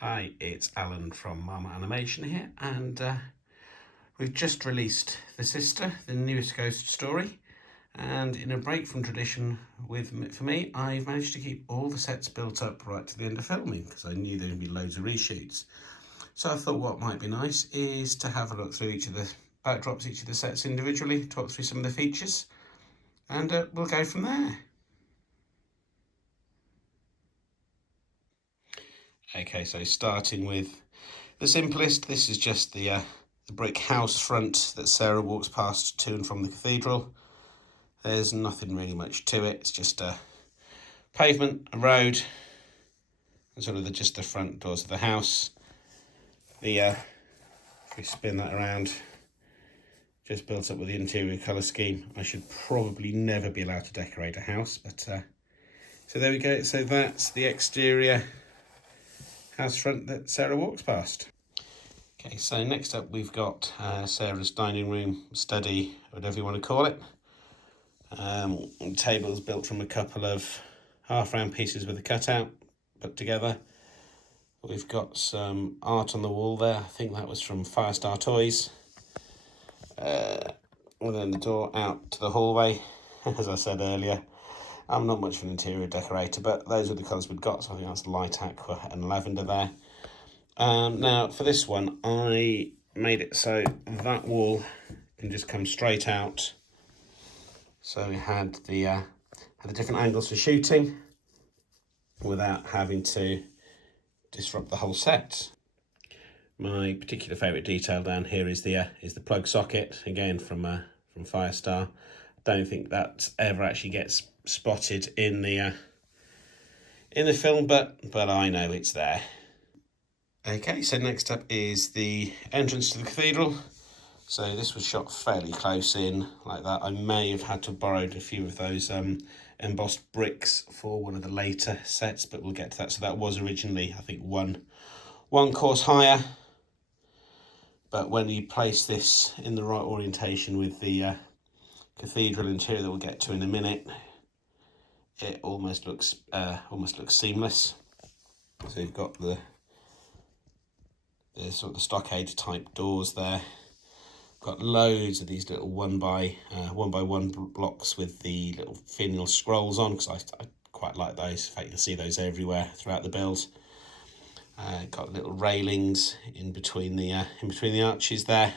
Hi, it's Alan from Marmot Animation here, and we've just released The Sister, the newest ghost story. And in a break from tradition for me, I've managed to keep all the sets built up right to the end of filming because I knew there would be loads of reshoots. So I thought what might be nice is to have a look through each of the backdrops, each of the sets individually, talk through some of the features, and we'll go from there. Okay, so starting with the simplest, this is just the brick house front that Sarah walks past to and from the cathedral. There's nothing really much to it, it's just a pavement, a road, and sort of just the front doors of the house. If we spin that around, just built up with the interior colour scheme. I should probably never be allowed to decorate a house, but so there we go. So that's the exterior house front that Sarah walks past. Okay, so next up we've got Sarah's dining room, study, whatever you want to call it. The table is built from a couple of half-round pieces with a cutout put together. We've got some art on the wall there. I think that was from Firestar Toys. And then the door out to the hallway. As I said earlier, I'm not much of an interior decorator, but those are the colours we've got, so I think that's light aqua and lavender there. Now, for this one, I made it so that wall can just come straight out. So we had the different angles for shooting without having to disrupt the whole set. My particular favourite detail down here is the plug socket, again from Firestar. I don't think that ever actually gets spotted in the film, but I know it's there. Okay, so next up is the entrance to the cathedral. So this was shot fairly close in, like that. I may have had to borrow a few of those embossed bricks for one of the later sets, but we'll get to that. So that was originally, I think, one course higher. But when you place this in the right orientation with the cathedral interior that we'll get to in a minute, it almost looks seamless. So you've got the sort of the stockade type doors there. Got loads of these little one by one blocks with the little finial scrolls on, because I quite like those. In fact, you'll see those everywhere throughout the build. Got little railings in between the arches there.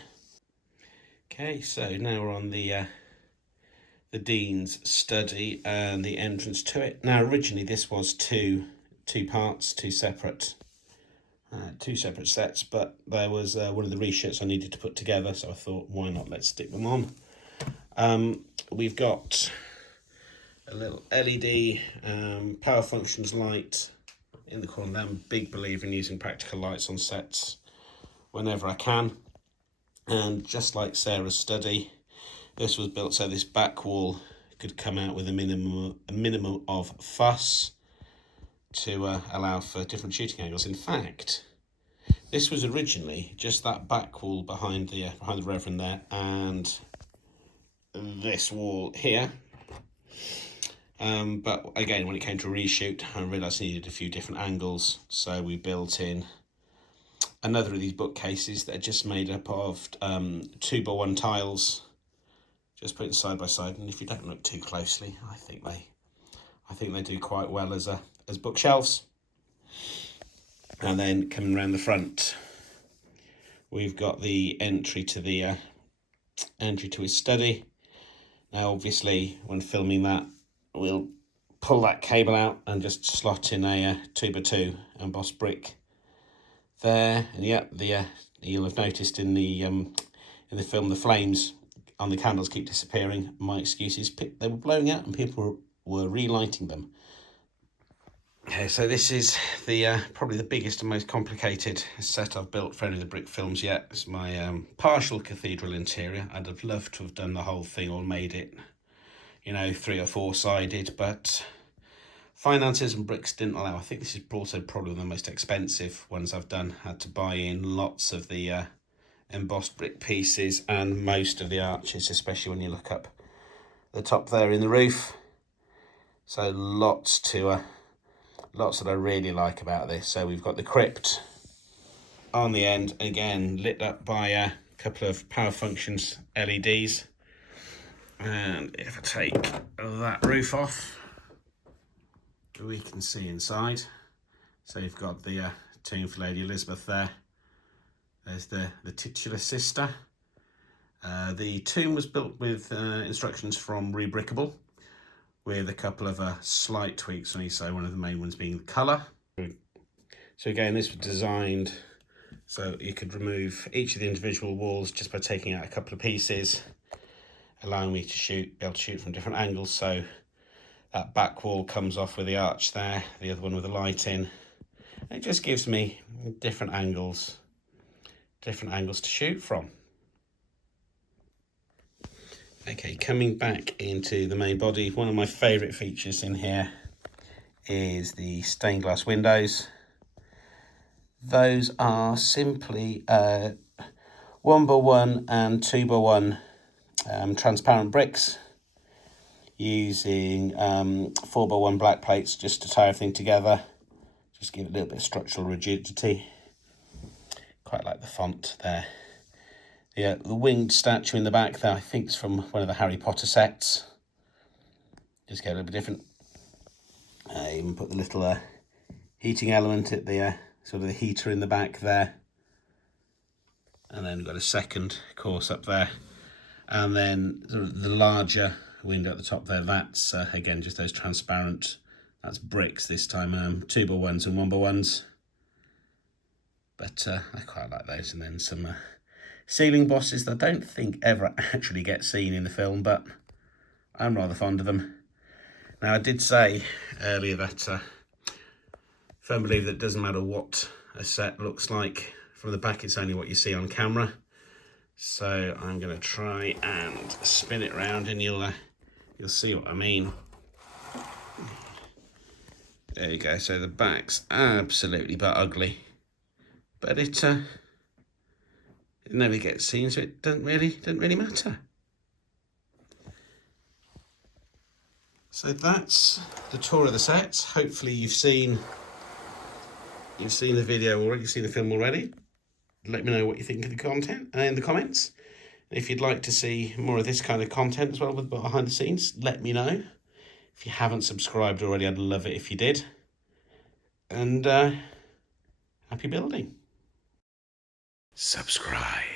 Okay, so now we're on the Dean's study and the entrance to it. Now, originally this was two parts, two separate sets, but there was one of the reshoots I needed to put together, so I thought, why not, let's stick them on. We've got a little LED power functions light in the corner. I'm a big believer in using practical lights on sets whenever I can, and just like Sarah's study, this was built so this back wall could come out with a minimum of fuss to allow for different shooting angles. In fact, this was originally just that back wall behind the Reverend there, and this wall here. But again, when it came to reshoot, I realised I needed a few different angles, so we built in another of these bookcases that are just made up of 2x1 tiles, just put it side by side. And if you don't look too closely, I think they do quite well as bookshelves. And then coming around the front, we've got the entry to his study. Now, obviously, when filming that, we'll pull that cable out and just slot in a 2x2 embossed brick there. And yeah, you'll have noticed in the film, the flames on the candles keep disappearing. My excuse is they were blowing out and people were relighting them. Okay, so this is the probably the biggest and most complicated set I've built for any of the brick films yet. It's my partial cathedral interior. I'd have loved to have done the whole thing or made it, 3 or 4 sided, but finances and bricks didn't allow. I think this is also probably one of the most expensive ones I've done. Had to buy in lots of the embossed brick pieces and most of the arches, especially when you look up the top there in the roof. So lots that I really like about this. So we've got the crypt on the end, again lit up by a couple of power functions LEDs. And if I take that roof off, we can see inside. So you've got the tomb for Lady Elizabeth there. There's the titular sister. The tomb was built with instructions from Rebrickable, with a couple of slight tweaks on each side, one of the main ones being the colour. So again, this was designed so you could remove each of the individual walls just by taking out a couple of pieces, allowing me to be able to shoot from different angles. So that back wall comes off with the arch there, the other one with the light in. And it just gives me different angles to shoot from. Okay, coming back into the main body, one of my favourite features in here is the stained glass windows. Those are simply 1x1 and 2x1 transparent bricks, using 4x1 black plates just to tie everything together, just give it a little bit of structural rigidity. Quite like the font there. Yeah, the winged statue in the back there, I think it's from one of the Harry Potter sets. Just get a little bit different. I even put the little heating element at the sort of the heater in the back there. And then we've got a second course up there. And then sort of the larger window at the top there, that's again just those transparent, that's bricks this time, 2x1s and 1x1s. But I quite like those. And then some ceiling bosses that I don't think ever actually get seen in the film, but I'm rather fond of them. Now, I did say earlier that I firmly believe that it doesn't matter what a set looks like from the back, it's only what you see on camera. So I'm going to try and spin it around and you'll see what I mean. There you go. So the back's absolutely but ugly, but it never gets seen, so it doesn't really matter. So that's the tour of the sets. Hopefully you've seen the video already, you've seen the film already. Let me know what you think of the content in the comments. And if you'd like to see more of this kind of content as well with behind the scenes, let me know. If you haven't subscribed already, I'd love it if you did. And happy building. Subscribe.